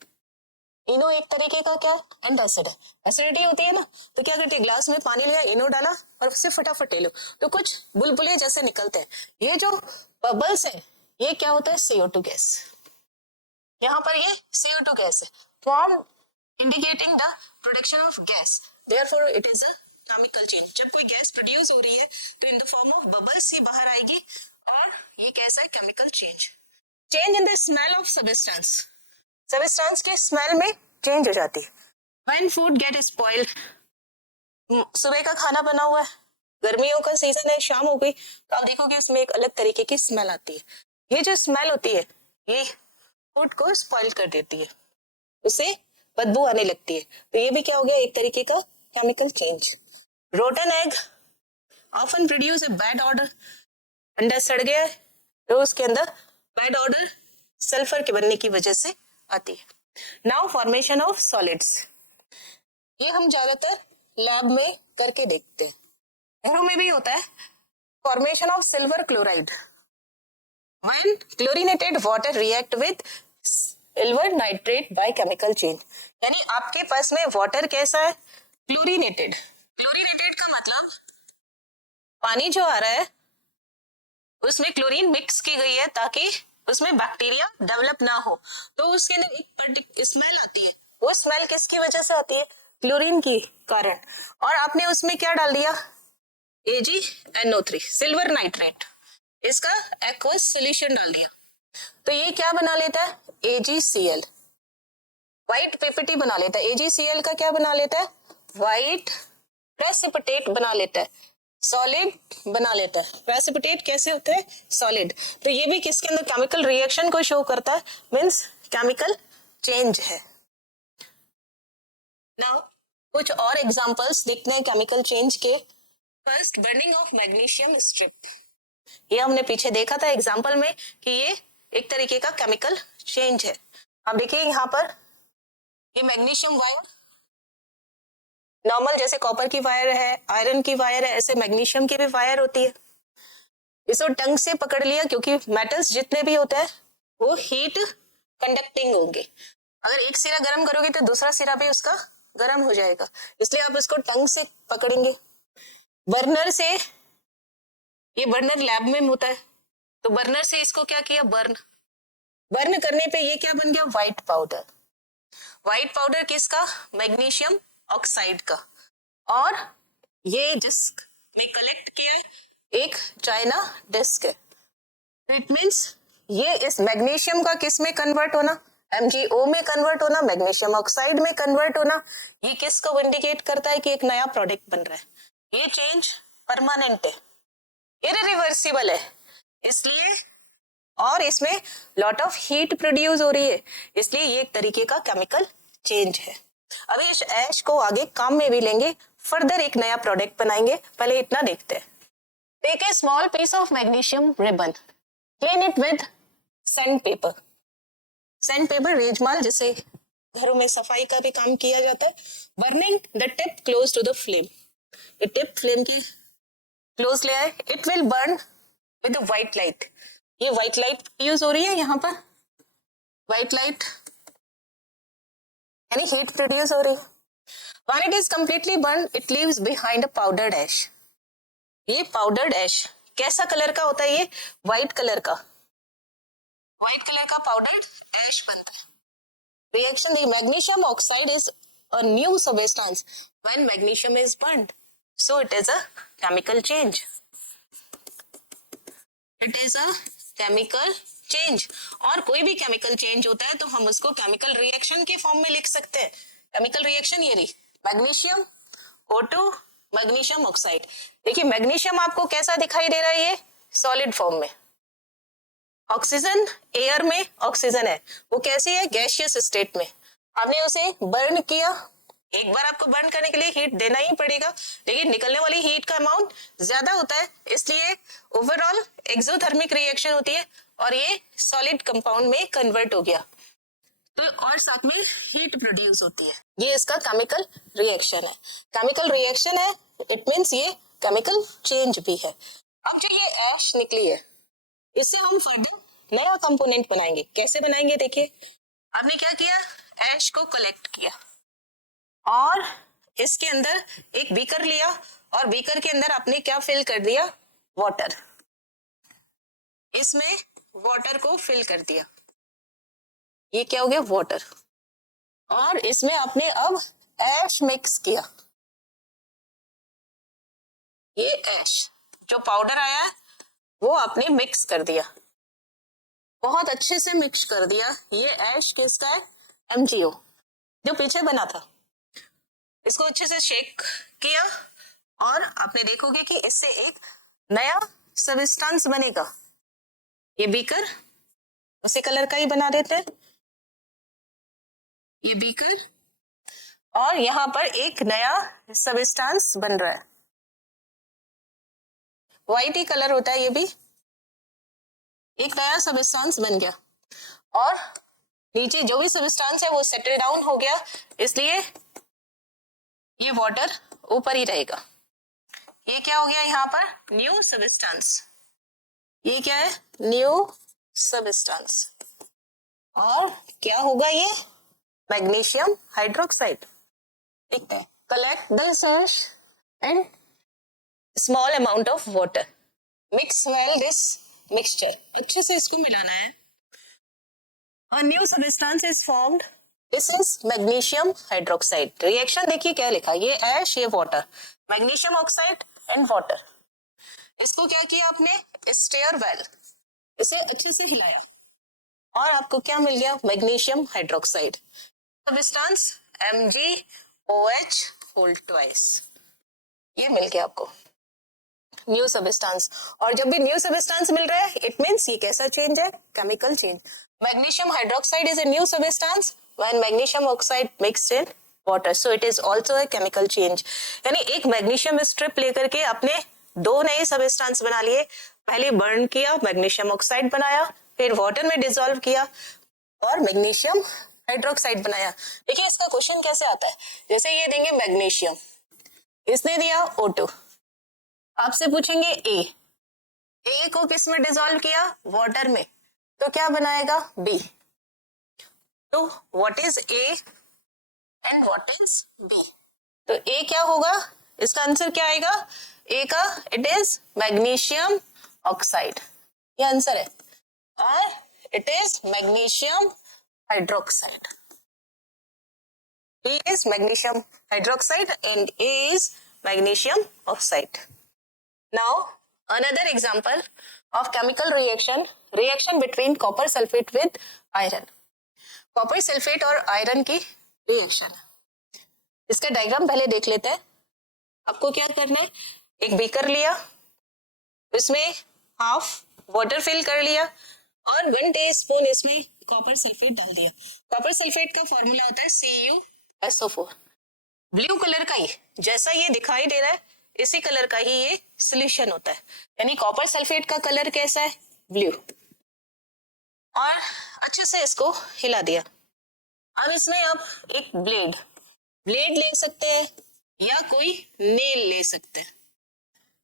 इनो एक तरीके का क्या? एंटासिड है, एसिडिटी होती है ना, तो क्या करती है? ग्लास में पानी लिया, इनो डाला और उससे फटाफट ले लो, तो कुछ बुलबुले जैसे निकलते हैं। ये जो बबल्स है ये क्या होता है? CO2 gas. यहाँ पर ये CO2 गैस है, form indicating the production of gas, therefore it is a chemical change. जब कोई गैस प्रोड्यूस हो रही है तो in the form of bubbles ये बाहर आएगी और ये कैसा है, chemical change. Change in the smell of substance, substance के स्मेल में चेंज हो जाती है। व्हेन फूड गेट स्पॉइल्ड, सुबह का खाना बना हुआ है, गर्मियों का सीजन है, शाम हो गई तो आप देखोगे उसमें एक अलग तरीके की स्मेल आती है। ये जो स्मेल होती है ये फूड को स्पॉइल कर देती है, उसे बदबू आने लगती है, तो ये भी क्या हो गया, एक तरीके का chemical change. Rotten egg often produce a bad order, अंडा सड़ गया है तो उसके अंदर बैड ऑर्डर सल्फर के बनने की वजह से आती है। नाउ फॉर्मेशन ऑफ सॉलिड्स, ये हम ज्यादातर लैब में करके देखते हैं, घरों में भी होता है। Formation of silver chloride, when chlorinated water react with silver nitrate by chemical change, यानी आपके पास में वाटर कैसा है, क्लोरीनेटेड। क्लोरीनेटेड का मतलब पानी जो आ रहा है उसमें क्लोरीन मिक्स की गई है ताकि उसमें बैक्टीरिया डेवलप ना हो, तो उसके अंदर एक स्मेल आती है। वो स्मेल किसकी वजह से आती है, क्लोरीन की कारण। और आपने उसमें क्या डाल दिया, AgNO3 सिल्वर नाइट्रेट, इसका एक्वस सोल्यूशन डाल दिया, तो ये क्या बना लेता है, AgCl, व्हाइट PPT बना लेता है। AgCl का क्या बना लेता है, व्हाइट प्रेसिपिटेट बना लेता है, सॉलिड बना लेता है। प्रेसिपिटेट कैसे होता है, सॉलिड। तो ये भी किसके अंदर केमिकल रिएक्शन को शो करता है, मींस केमिकल चेंज है। नाउ कुछ और एग्जांपल्स देखते हैं केमिकल चेंज के। First, burning of magnesium strip, ये हमने पीछे देखा था एग्जांपल में कि ये एक तरीके का केमिकल चेंज है। अब देखिए यहाँ पर ये मैग्नीशियम वायर, नॉर्मल जैसे कॉपर की वायर है, आयरन की वायर है, ऐसे मैग्नीशियम की भी वायर होती है। इसको टंग से पकड़ लिया, क्योंकि मेटल्स जितने भी होते हैं वो हीट कंडक्टिंग होंगे, अगर एक सिरा गर्म करोगे तो दूसरा सिरा भी उसका गर्म हो जाएगा, इसलिए आप इसको टंग से पकड़ेंगे। बर्नर से, ये बर्नर लैब में होता है, तो बर्नर से इसको क्या किया, बर्न करने पे ये क्या बन गया, व्हाइट पाउडर। व्हाइट पाउडर किसका, मैग्नीशियम ऑक्साइड का। और ये डिस्क में कलेक्ट किया एक चाइना डिस्क है, इट मींस ये इस मैग्नीशियम का किस में कन्वर्ट होना, MgO में कन्वर्ट होना, मैग्नीशियम ऑक्साइड में कन्वर्ट होना, ये किसको इंडिकेट करता है कि एक नया प्रोडक्ट बन रहा है। ये चेंज परमानेंट है, इरिवर्सिबल है, इसलिए और इसमें लॉट ऑफ हीट प्रोड्यूस हो रही है, इसलिए ये एक तरीके का केमिकल चेंज है। अब इस ऐश को आगे काम में भी लेंगे, फर्दर एक नया प्रोडक्ट बनाएंगे, पहले इतना देखते हैं। Take a small piece of magnesium ribbon, clean it with sandpaper. Sandpaper रेजमाल जैसे घरों में सफाई का भी काम किया जाता है। Burning the tip close to the flame, ये टिप फ्लेम के क्लोज ले आए, it will burn with white light, ये व्हाइट लाइट यूज हो रही है यहाँ पर, व्हाइट लाइट यानी हीट प्रोड्यूस हो रही है। When it is completely burned, it leaves behind a powdered ash. ये powdered ash कैसा कलर का होता है, ये व्हाइट कलर का, व्हाइट कलर का powdered ash बनता है। Reaction, the magnesium oxide is a new substance when magnesium is burned, so it is a chemical change. It is a chemical change. और कोई भी केमिकल चेंज होता है तो हम उसको केमिकल रिएक्शन के फॉर्म में लिख सकते हैं। केमिकल रिएक्शन ये रही, मैग्नीशियम O2 मैग्नीशियम ऑक्साइड। देखिए मैग्नीशियम आपको कैसा दिखाई दे रहा है, ये सॉलिड फॉर्म में, ऑक्सीजन एयर में ऑक्सीजन है, वो कैसी है, गैसियस स्टेट में। आपने उसे बर्न किया, एक बार आपको बर्न करने के लिए हीट देना ही पड़ेगा, लेकिन निकलने वाली हीट का अमाउंट ज्यादा होता है, इसलिए ओवरऑल एक्सोथर्मिक रिएक्शन होती है और ये सॉलिड कंपाउंड में कन्वर्ट हो गया, तो और साथ में हीट प्रोड्यूस होती है। ये इसका केमिकल रिएक्शन है। केमिकल रिएक्शन है, इट मींस ये केमिकल चेंज भी है। अब जो ये ऐश निकली है, इससे हम फर्दर नया कंपोनेंट बनाएंगे। कैसे बनाएंगे, देखिए आपने क्या किया, ऐश को कलेक्ट किया और इसके अंदर एक बीकर लिया और बीकर के अंदर आपने क्या फिल कर दिया, वाटर। इसमें वाटर को फिल कर दिया, ये क्या हो गया, वाटर। और इसमें आपने अब ऐश मिक्स किया, ये ऐश जो पाउडर आया है वो आपने मिक्स कर दिया, बहुत अच्छे से मिक्स कर दिया। ये ऐश किसका है, MgO जो पीछे बना था। इसको अच्छे से शेक किया और आपने देखोगे कि इससे एक नया सबस्टांस बनेगा। ये बीकर उसी कलर का ही बना देते हैं, ये बीकर, और यहाँ पर एक नया सबस्टांस बन रहा है, व्हाइट ही कलर होता है, ये भी एक नया सबस्टांस बन गया। और नीचे जो भी सबस्टांस है वो सेटल डाउन हो गया, इसलिए ये वाटर ऊपर ही रहेगा। ये क्या हो गया यहाँ पर, न्यू सबस्टांस। ये क्या है, न्यू सबस्टांस। और क्या होगा ये, मैग्नीशियम हाइड्रोक्साइड। देखते हैं, collect the search and small amount of water, mix well this mixture, अच्छे से इसको मिलाना है। A new substance is formed. This is magnesium hydroxide. Reaction देखिए क्या लिखा, ये ऐश, ये water, magnesium oxide and water. इसको क्या किया आपने, स्टेयर वेल, इसे अच्छे से हिलाया और आपको क्या मिल गया, magnesium hydroxide. Substance MgOH whole twice, ये मिल गया आपको न्यू सबस्टांस। और जब भी न्यू सबस्टांस मिल रहा है इट मींस ये कैसा चेंज है, chemical change. Magnesium hydroxide is a new substance when magnesium oxide mixed in water, so it is also a chemical change। यानी एक मैग्नीशियम स्ट्रिप लेकर के आपने दो नए सबस्टांस बना लिए, पहले बर्न किया, मैग्नीशियम ऑक्साइड बनाया, फिर वाटर में डिसॉल्व किया और मैग्नीशियम हाइड्रोक्साइड बनाया। देखिए इसका क्वेश्चन कैसे आता है, जैसे ये देंगे मैग्नीशियम, इसने दिया O2, आपसे पूछेंगे ए को किस में डिसॉल्व किया, वाटर में, तो क्या बनाएगा, B। तो what is A and what is B, तो A क्या होगा, इसका आंसर क्या आएगा, A का इट इज मैग्नीशियम ऑक्साइड, ये आंसर है, और it is magnesium hydroxide. B is magnesium hydroxide and A is magnesium oxide. Now another example of chemical reaction between copper sulfate with iron। Copper sulphate और iron की reaction, इसका diagram पहले देख लेते हैं। आपको क्या करना है, एक बीकर लिया, इसमें हाफ वाटर फिल कर लिया और 1 टीस्पून इसमें कॉपर सल्फेट डाल दिया। कॉपर सल्फेट का फॉर्मूला होता है CuSO4, ब्लू कलर का ही, जैसा ये दिखाई दे रहा है इसी कलर का ही ये सोल्यूशन होता है, यानी कॉपर सल्फेट का कलर कैसा है, ब्लू। और अच्छे से इसको हिला दिया। अब इसमें आप एक ब्लेड ले सकते हैं या कोई नेल ले सकते हैं।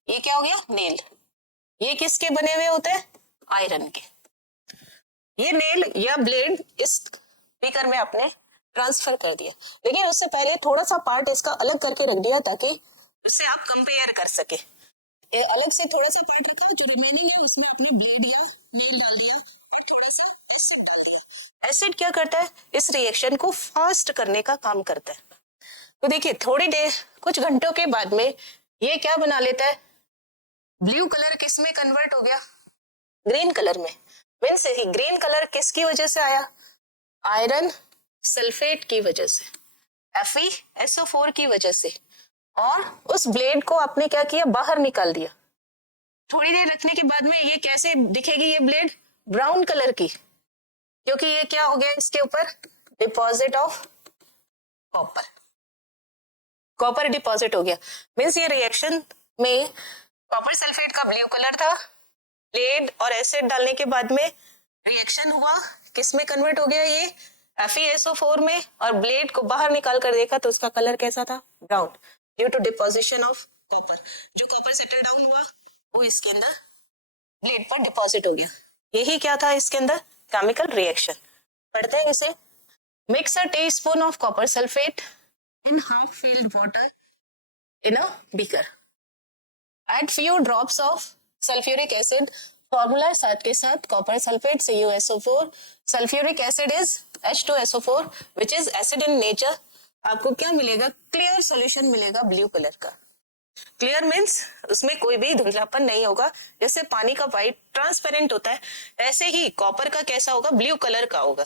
ये क्या हो गया, नेल। ये किसके बने हुए होते हैं, आयरन के। ये नेल या ब्लेड इस बीकर में आपने ट्रांसफर कर दिया, लेकिन उससे पहले थोड़ा सा पार्ट इसका अलग करके रख दिया ताकि उससे आप कंपेयर कर सके। अलग से थोड़ा सा पार्ट रखा, जो रिमेनिंग है उसमें आपने ब्लेड या नेल डाल दिया, थोड़ा सा एसिड डाल दिया। एसिड क्या करता है, इस रिएक्शन को फास्ट करने का काम करता है। तो देखिए थोड़ी देर, कुछ घंटों के बाद में ये क्या बना लेता है, ब्लू कलर किस में कन्वर्ट हो गया, ग्रीन कलर में। मीन्स ग्रीन कलर किसकी वजह से आया, आयरन सल्फेट की वजह से, FeSO4 की वजह से। और उस ब्लेड को आपने क्या किया, बाहर निकाल दिया। थोड़ी देर रखने के बाद में ये कैसे दिखेगी, ये ब्लेड ब्राउन कलर की, क्योंकि ये क्या हो गया, इसके ऊपर डिपॉजिट ऑफ कॉपर डिपॉजिट हो गया। मीन्स ये रिएक्शन में कॉपर सल्फेट का ब्लू कलर था, ब्लेड और एसिड डालने के बाद में रिएक्शन हुआ, किस में कन्वर्ट हो गया, ये FeSO4 में, और ब्लेड को बाहर निकाल कर देखा तो उसका कलर कैसा था, brown, due to deposition of copper. जो कॉपर सेटल डाउन हुआ वो इसके अंदर ब्लेड पर डिपॉजिट हो गया। यही क्या था इसके अंदर, केमिकल रिएक्शन। पढ़ते हैं इसे। Mix a teaspoon of copper sulphate in half filled water in a beaker, add few drops of sulfuric acid formula साथ के साथ copper sulphate CuSO4, sulphuric acid is H2SO4 which is acid in nature. आपको क्या मिलेगा? Clear solution मिलेगा blue colour का। Clear means उसमें कोई भी धुंधलापन नहीं होगा। जैसे पानी का व्हाइट ट्रांसपेरेंट होता है, ऐसे ही कॉपर का कैसा होगा? ब्लू कलर का होगा।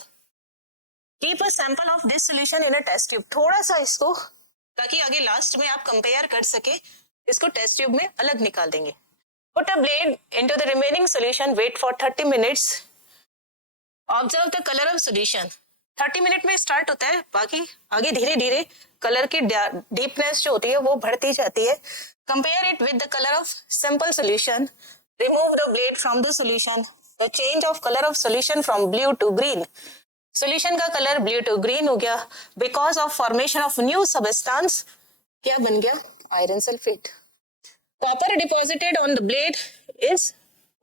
Keep a sample of this solution in a test tube. थोड़ा सा इसको, ताकि आगे लास्ट में आप कंपेयर कर सके, इसको टेस्ट ट्यूब में अलग निकाल देंगे। Put a blade into the remaining solution. Wait for 30 minutes. Observe the color of solution. 30 minute में स्टार्ट होता है, बाकी आगे धीरे धीरे कलर की डीपनेस जो होती है वो बढ़ती जाती है। Compare it with the color of simple solution. Remove the blade from the solution. The change of color of solution from blue to green. Solution का कलर ब्लू टू ग्रीन हो गया because of formation of new substance. क्या बन गया? Iron sulphate. Copper deposited on the blade is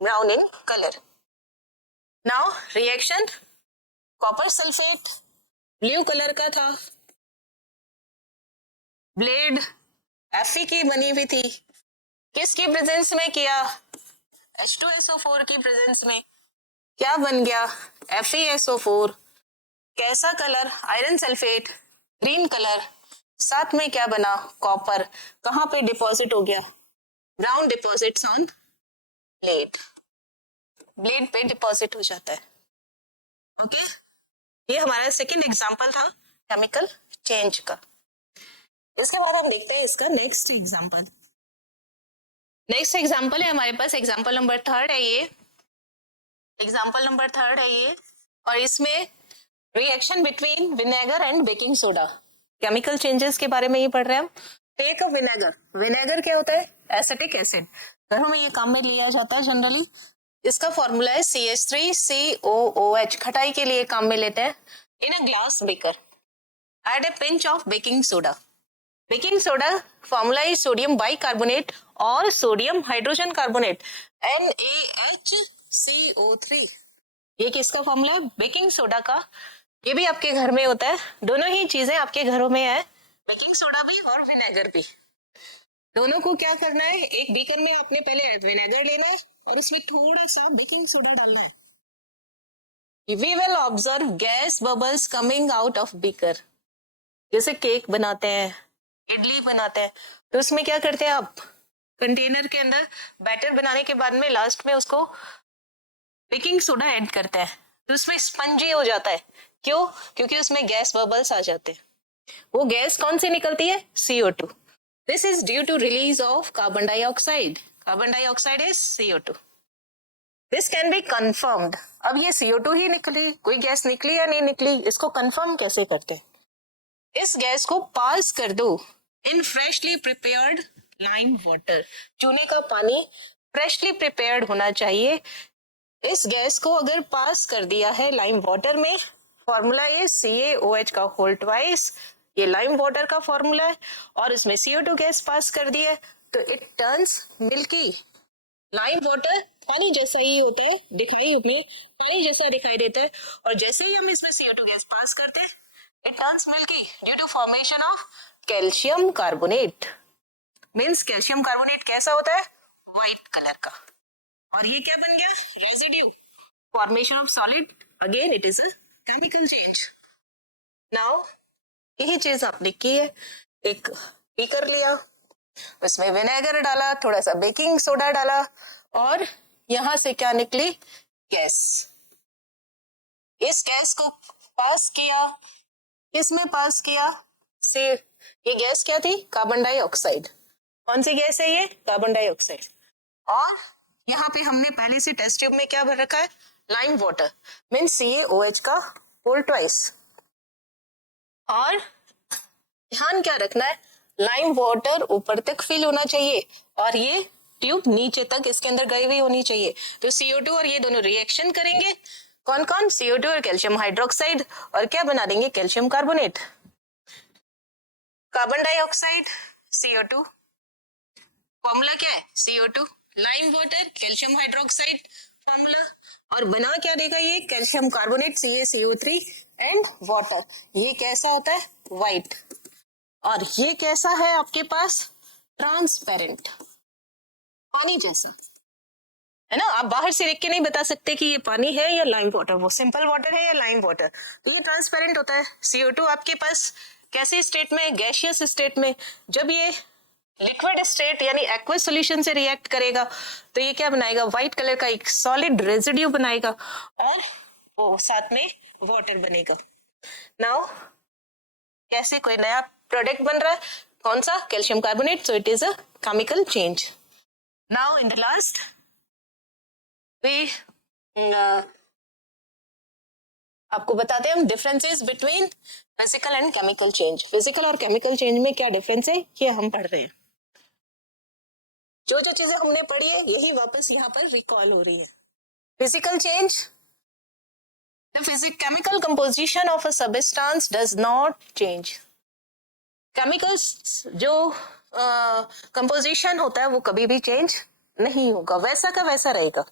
brown in color. Now reaction, copper sulfate blue colour का था, blade Fe की बनी हुई थी, किसकी प्रेजेंस में किया? H2SO4 की प्रेजेंस में। क्या बन गया? FeSO4। कैसा colour? Iron sulphate, green colour. साथ में क्या बना? कॉपर। कहाँ पे डिपॉजिट हो गया? Brown deposits on blade. Blade पे डिपॉजिट हो जाता है। ओके, ये हमारा सेकंड एग्जांपल था केमिकल चेंज का। इसके बाद हम देखते हैं इसका नेक्स्ट एग्जांपल। नेक्स्ट एग्जांपल है हमारे पास एग्जांपल नंबर 3 है ये। एग्जांपल नंबर 3 है ये, और इसमें reaction between vinegar and baking soda. Chemical changes के बारे में ही पढ़ रहे हैं हम। Take a vinegar. विनेगर क्या होता है? Acetic acid. घरों में ये काम में लिया जाता है जनरली। इसका फॉर्मूला है CH3COOH। खटाई के लिए काम में लेते हैं। In a glass beaker add a pinch of baking soda. Baking soda formula is sodium bicarbonate और सोडियम हाइड्रोजन कार्बोनेट NaHCO3। ये किसका फॉर्मूला है? बेकिंग सोडा का। ये भी आपके घर में होता है, दोनों ही चीजें आपके घरों में है, बेकिंग सोडा भी और विनेगर भी। दोनों को क्या करना है? एक बीकर में आपने पहले विनेगर लेना है और उसमें थोड़ा सा बेकिंग सोडा डालना है। We will observe gas bubbles coming out of beaker. जैसे केक बनाते हैं, इडली बनाते हैं, तो उसमें क्या करते हैं आप? कंटेनर के अंदर बैटर बनाने के बाद में लास्ट में उसको बेकिंग सोडा ऐड करते हैं, तो उसमें स्पंजी हो जाता है। क्यों? क्योंकि उसमें गैस बबल्स आ जाते हैं। वो गैस कौन से निकलती है? CO2। This is due to release of carbon dioxide. Carbon dioxide is CO2। This can be confirmed. अब ये CO2 ही निकली, कोई गैस निकली या नहीं निकली, इसको कंफर्म कैसे करते हैं? इस गैस को पास कर दो इन फ्रेशली प्रिपेयर्ड लाइम वाटर। चूने का पानी फ्रेशली प्रिपेयर्ड होना चाहिए। इस गैस को अगर पास कर दिया है लाइम वाटर में, फॉर्मूला ये CaOH का होल ट्वाइस, ये लाइम वाटर का फॉर्मूला है, और इसमें CO2 गैस पास कर दिया है, तो it turns milky. Lime water पानी जैसा ही होता है, दिखाई में पानी जैसा दिखाई देता है, और जैसे ही हम इसमें CO2 गैस पास करते हैं, it turns milky due to formation of calcium carbonate. Means calcium carbonate कैसा होता है? व्हाइट कलर का। और ये क्या बन गया? Residue. Formation of solid, again it is a chemical change. Now यही चीज आपने की है। एक बीकर लिया, उसमें विनेगर डाला, थोड़ा सा बेकिंग सोडा डाला, और यहां से क्या निकली? गैस। इस गैस को पास किया, किसमें पास किया? से ये गैस क्या थी? Carbon dioxide. कौन सी गैस है ये? Carbon dioxide. और यहाँ पे हमने पहले से टेस्ट ट्यूब में क्या भर रखा है? लाइम वाटर, मींस CaOH का होल ट्वाइस। और ध्यान क्या रखना है? लाइम वाटर ऊपर तक फिल होना चाहिए और ये ट्यूब नीचे तक इसके अंदर गई हुई होनी चाहिए। तो CO2 और ये दोनों रिएक्शन करेंगे। कौन कौन? CO2 और कैल्शियम हाइड्रोक्साइड, और क्या बना देंगे? Calcium carbonate. Carbon dioxide, CO2, formula क्या है? CO2, lime water, calcium hydroxide formula, और बना क्या देगा ये? Calcium carbonate CaCO3 and water. ये कैसा होता है? व्हाइट। और ये कैसा है आपके पास? ट्रांसपेरेंट, पानी जैसा। है ना। आप बाहर से देख के नहीं बता सकते कि ये पानी है या लाइम वाटर, वो सिंपल वाटर है या लाइम वाटर। तो ये ट्रांसपेरेंट होता है। CO2 आपके पास कैसे स्टेट में, गैसियस स्टेट में। जब ये लिक्विड स्टेट यानी एक्वस सॉल्यूशन से रिएक्ट करेगा तो ये क्या बनाएगा, व्हाइट कलर का एक सॉलिड रेजिड्यू बनाएगा और वो साथ में वाटर बनेगा। नाउ कैसे कोई नया प्रोडक्ट बन रहा है, कौन सा, calcium carbonate, so it is a chemical change. Now in the last way आपको बताते हैं हम differences between physical and chemical change. Physical और केमिकल चेंज में क्या डिफरेंस है ये हम पढ़ रहे हैं। जो जो चीजें हमने पढ़ी है यही वापस यहाँ पर रिकॉल हो रही है। Physical change, the chemical composition of a substance does not change. Chemicals जो कंपोजिशन होता है वो कभी भी चेंज नहीं होगा, वैसा का वैसा रहेगा।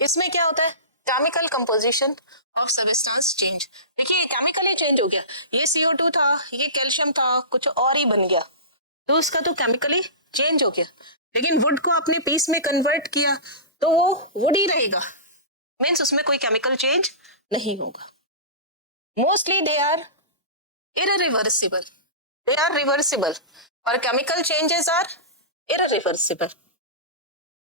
इसमें क्या होता है, chemical composition of substance change. देखिए केमिकली चेंज हो गया, ये CO2 था, ये कैल्शियम था, कुछ और ही बन गया, तो उसका तो केमिकली चेंज हो गया। लेकिन वुड को आपने पीस में कन्वर्ट किया तो वो वुड ही रहेगा, मीन्स उसमें कोई केमिकल चेंज नहीं होगा। Mostly they are irreversible, they are reversible और chemical changes are irreversible.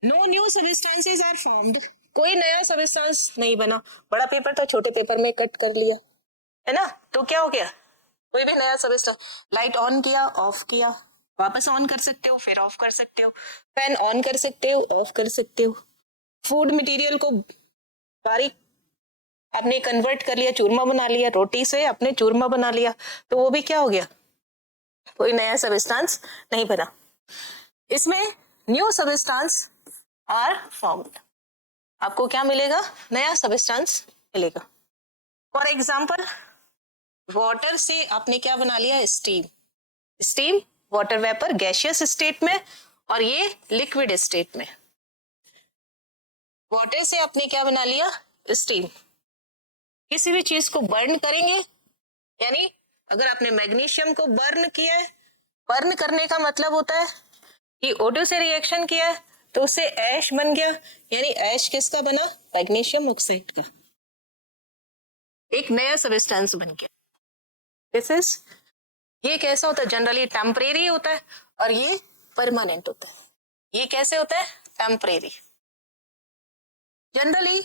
No new substances are formed, कोई नया सबस्टेंस नहीं बना। बड़ा पेपर था, छोटे पेपर में कट कर लिया, है ना, तो क्या हो गया, कोई भी नया सबस्टेंस। लाइट ऑन किया, ऑफ किया, वापस ऑन कर सकते हो, फिर ऑफ कर सकते हो। फैन ऑन कर सकते हो, ऑफ कर सकते हो। फूड मटेरियल को बारीक आपने कन्वर्ट कर लिया, चूरमा बना लिया, रोटी से आपने चूरमा बना लिया, तो वो भी क्या हो गया, कोई नया सबस्टेंस नहीं बना। इसमें न्यू सबस्टेंस आर फॉर्म्ड, आपको क्या मिलेगा, नया सबस्टेंस मिलेगा। फॉर एग्जाम्पल वाटर से आपने क्या बना लिया, steam. Steam water vapour gaseous state में और ये लिक्विड स्टेट में। वाटर से आपने क्या बना लिया, स्टीम। किसी भी चीज को बर्न करेंगे, यानी अगर आपने मैग्नीशियम को बर्न किया है, बर्न करने का मतलब होता है कि O2 से रिएक्शन किया है तो उससे ऐश बन गया, यानी ऐश किसका बना, मैग्नीशियम ऑक्साइड का, एक नया सबस्टेंस बन गया। दिस इज, ये कैसा होता है, जनरली टेम्परेरी होता है और ये परमानेंट होता है। ये कैसे होता है, टेम्परेरी। जनरली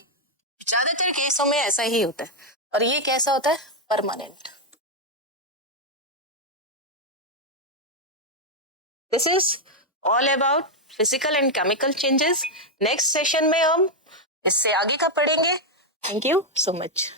ज्यादातर केसों में ऐसा ही होता है, और ये कैसा होता है, permanent. This is all about physical and chemical changes. Next session में हम इससे आगे का पढ़ेंगे। Thank you so much.